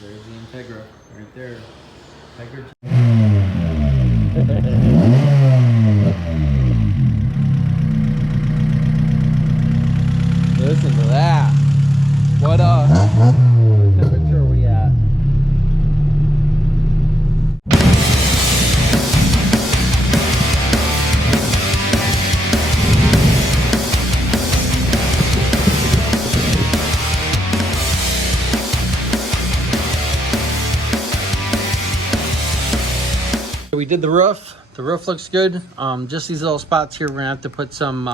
There's the Integra right there. Integra. Listen to that. What temperature are we at? We did the roof. The roof looks good. Just these little spots here, we're gonna have to put some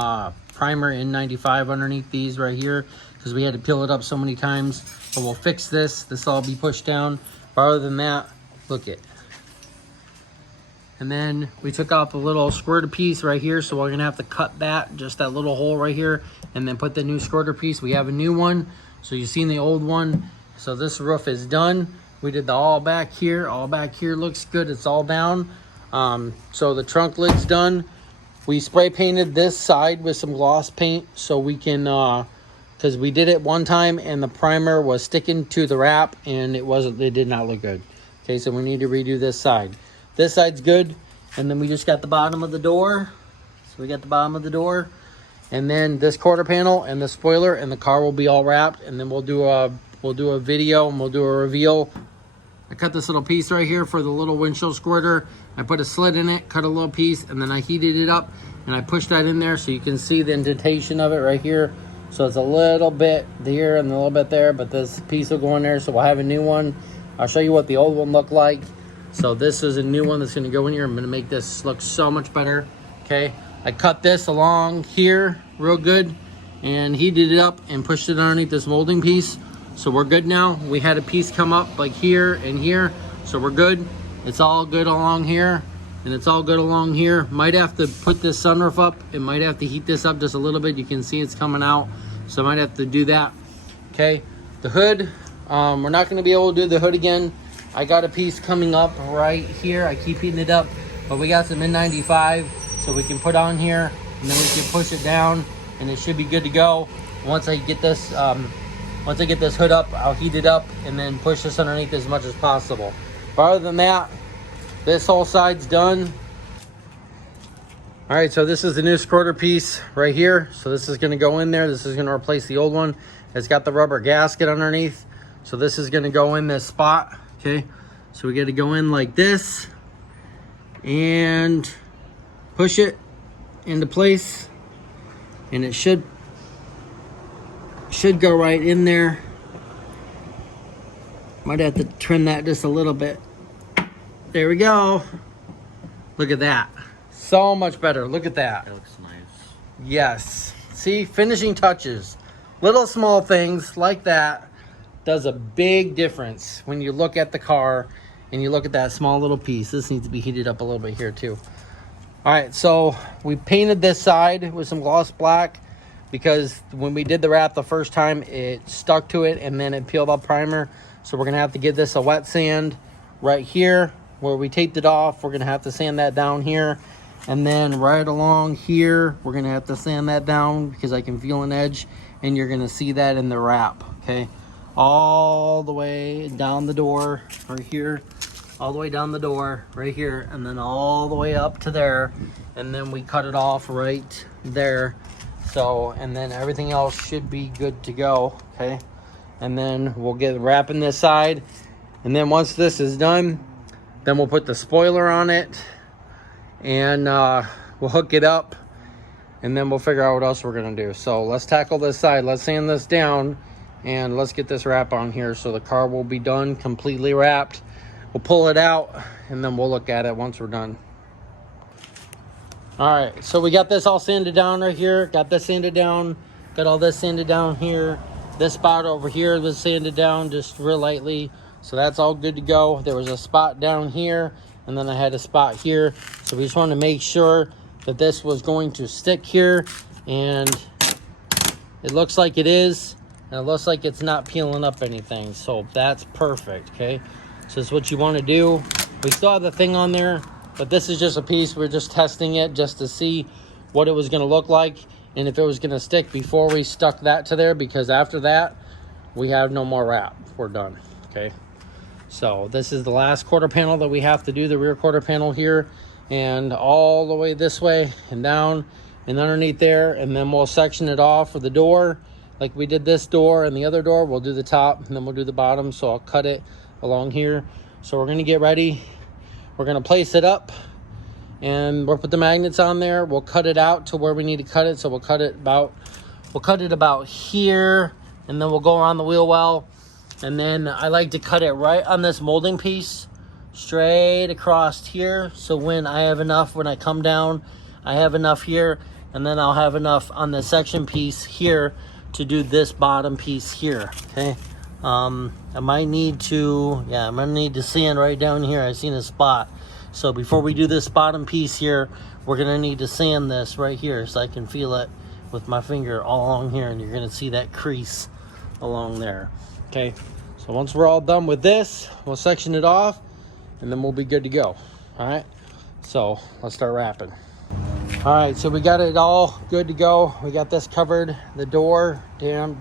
primer N95 underneath these right here because we had to peel it up so many times. But we'll fix this. This will all be pushed down. But other than that, look it. And then we took off a little squirter piece right here, so we're gonna have to cut that, just that little hole right here, and then put the new squirter piece. We have a new one, so you've seen the old one. So this roof is done. We did the all back here. All back here looks good. It's all down. So the trunk lid's done. We spray painted this side with some gloss paint so we can, because we did it one time and the primer was sticking to the wrap and it did not look good. Okay, so we need to redo this side. This side's good. And then we just got the bottom of the door. So we got the bottom of the door. And then this quarter panel and the spoiler, and the car will be all wrapped. And then we'll do a video and we'll do a reveal. I cut this little piece right here for the little windshield squirter. I put a slit in it, cut a little piece, and then I heated it up and I pushed that in there so you can see the indentation of it right here. So it's a little bit here and a little bit there, but this piece will go in there, so we'll have a new one. I'll show you what the old one looked like. So this is a new one that's gonna go in here. I'm gonna make this look so much better, okay? I cut this along here real good and heated it up and pushed it underneath this molding piece. So we're good now. We had a piece come up like here and here, so we're good. It's all good along here, and it's all good along here. Might have to put this sunroof up. It might have to heat this up just a little bit. You can see it's coming out, so I might have to do that. Okay, the hood, we're not gonna be able to do the hood again. I got a piece coming up right here. I keep heating it up, but we got some N95, so we can put on here, and then we can push it down, and it should be good to go. Once I get this hood up, I'll heat it up and then push this underneath as much as possible. But other than that, this whole side's done. All right, so this is the new squirter piece right here. So this is gonna go in there. This is gonna replace the old one. It's got the rubber gasket underneath. So this is gonna go in this spot, okay? So we gotta go in like this and push it into place. And it should go right in there. Might have to trim that just a little bit. There we go. Look at that. So much better. Look at that. That looks nice. Yes. See, finishing touches. Little small things like that does a big difference when you look at the car and you look at that small little piece. This needs to be heated up a little bit here too. All right, so we painted this side with some gloss black, because when we did the wrap the first time, it stuck to it and then it peeled up primer. So we're gonna have to give this a wet sand right here where we taped it off. We're gonna have to sand that down here. And then right along here, we're gonna have to sand that down because I can feel an edge, and you're gonna see that in the wrap, okay? All the way down the door right here, all the way down the door right here, and then all the way up to there. And then we cut it off right there. So, and then everything else should be good to go, okay? And then we'll get wrapping this side. And then once this is done, then we'll put the spoiler on it and we'll hook it up, and then we'll figure out what else we're gonna do. So let's tackle this side. Let's sand this down and let's get this wrap on here. So the car will be done, completely wrapped. We'll pull it out and then we'll look at it once we're done. All right, so we got this all sanded down right here. Got this sanded down. Got all this sanded down here. This spot over here was sanded down just real lightly. So that's all good to go. There was a spot down here, and then I had a spot here. So we just wanted to make sure that this was going to stick here, and it looks like it is. And it looks like it's not peeling up anything. So that's perfect, okay? So this is what you want to do. We still have the thing on there, but this is just a piece. We're just testing it just to see what it was going to look like and if it was going to stick before we stuck that to there, because after that, we have no more wrap. We're done, okay? So this is the last quarter panel that we have to do, the rear quarter panel here, and all the way this way and down and underneath there, and then we'll section it off for the door like we did this door and the other door. We'll do the top and then we'll do the bottom, so I'll cut it along here. So we're going to get ready, we're going to place it up, and we'll put the magnets on there. We'll cut it out to where we need to cut it. So we'll cut it about here, and then we'll go around the wheel well. And then I like to cut it right on this molding piece, straight across here. So when I have enough, when I come down, I have enough here, and then I'll have enough on the section piece here to do this bottom piece here, okay? I might need to, yeah, I'm gonna need to sand right down here. I've seen a spot. So before we do this bottom piece here, we're gonna need to sand this right here so I can feel it with my finger all along here, and you're gonna see that crease along there. Okay, so once we're all done with this, we'll section it off and then we'll be good to go. All right, so let's start wrapping. All right, so we got it all good to go. We got this covered, the door jam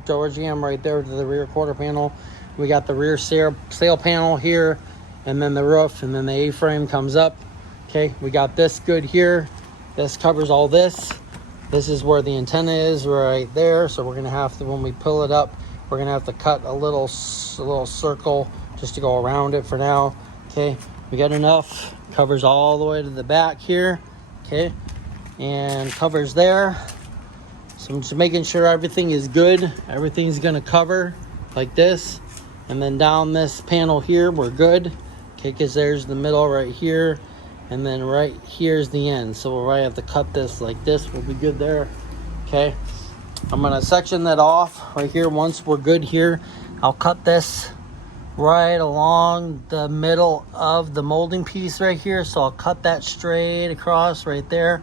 right there to the rear quarter panel. We got the rear sail panel here, and then the roof, and then the A-frame comes up. Okay, we got this good here. This covers all this. This is where the antenna is right there. So we're gonna have to, when we pull it up, we're gonna have to cut a little circle just to go around it for now. Okay, we got enough. Covers all the way to the back here. Okay, and covers there. So I'm just making sure everything is good. Everything's gonna cover like this, and then down this panel here, we're good. Okay, because there's the middle right here, and then right here's the end. So we'll probably have to cut this like this. We'll be good there. Okay, I'm gonna section that off right here. Once we're good here, I'll cut this right along the middle of the molding piece right here. So I'll cut that straight across right there.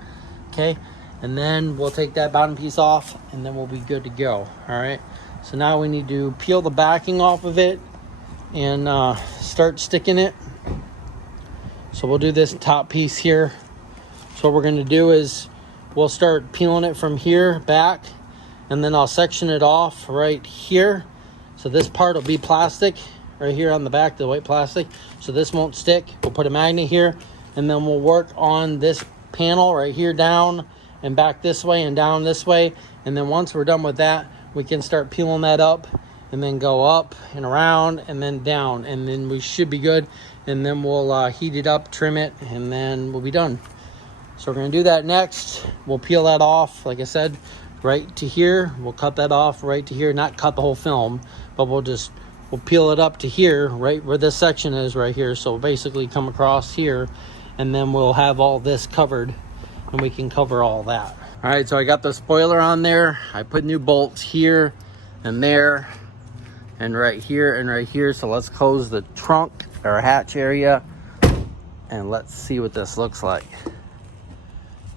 Okay, and then we'll take that bottom piece off, and then we'll be good to go. All right, so now we need to peel the backing off of it and start sticking it. So we'll do this top piece here. So what we're going to do is we'll start peeling it from here back, and then I'll section it off right here. So this part will be plastic right here on the back, the white plastic, so this won't stick. We'll put a magnet here, and then we'll work on this panel right here down and back this way and down this way. And then once we're done with that, we can start peeling that up, and then go up and around and then down, and then we should be good. And then we'll heat it up, trim it, and then we'll be done. So we're gonna do that next. We'll peel that off, like I said, right to here. We'll cut that off right to here, not cut the whole film, but we'll peel it up to here, right where this section is right here. So we'll basically come across here, and then we'll have all this covered, and we can cover all that. All right, so I got the spoiler on there. I put new bolts here and there and right here and right here. So let's close the trunk or hatch area, and let's see what this looks like.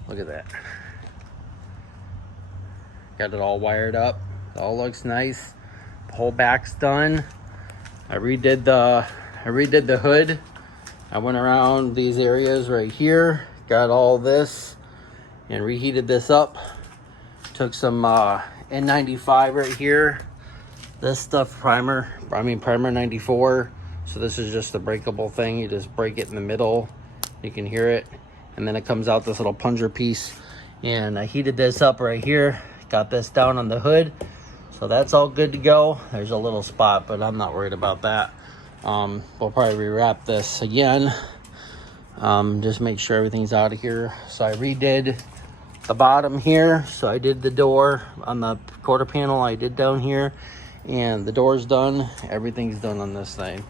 Look at that. Got it all wired up. It all looks nice. The whole back's done. I redid the hood. I went around these areas right here, got all this, and reheated this up. Took some N95 right here. This stuff primer 94. So this is just a breakable thing. You just break it in the middle. You can hear it. And then it comes out this little plunger piece. And I heated this up right here. Got this down on the hood. So that's all good to go. There's a little spot, but I'm not worried about that. We'll probably rewrap this again. Just make sure everything's out of here. So I redid the bottom here. So I did the door on the quarter panel. I did down here. And the door's done. Everything's done on this thing.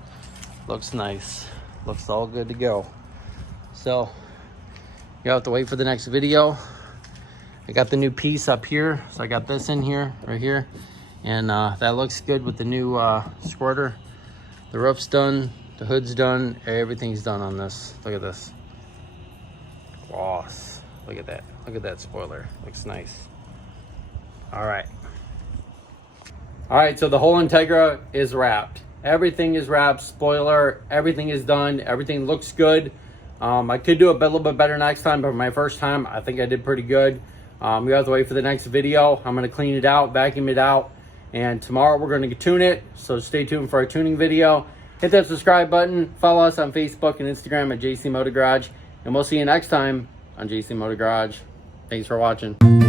Looks nice. Looks all good to go. So you have to wait for the next video. I got the new piece up here. So I got this in here, right here. And that looks good with the new squirter. The roof's done. The hood's done. Everything's done on this. Look at this. Gloss. Look at that. Look at that spoiler. Looks nice. All right. All right, so the whole Integra is wrapped. Everything is wrapped, spoiler, everything is done. Everything looks good. I could do a little bit better next time, but my first time, I think I did pretty good. We have to wait for the next video. I'm gonna clean it out, vacuum it out, and tomorrow we're gonna tune it. So stay tuned for our tuning video. hit that subscribe button. Follow us on Facebook and Instagram at JC Motor Garage. And we'll see you next time on JC Motor Garage. Thanks for watching.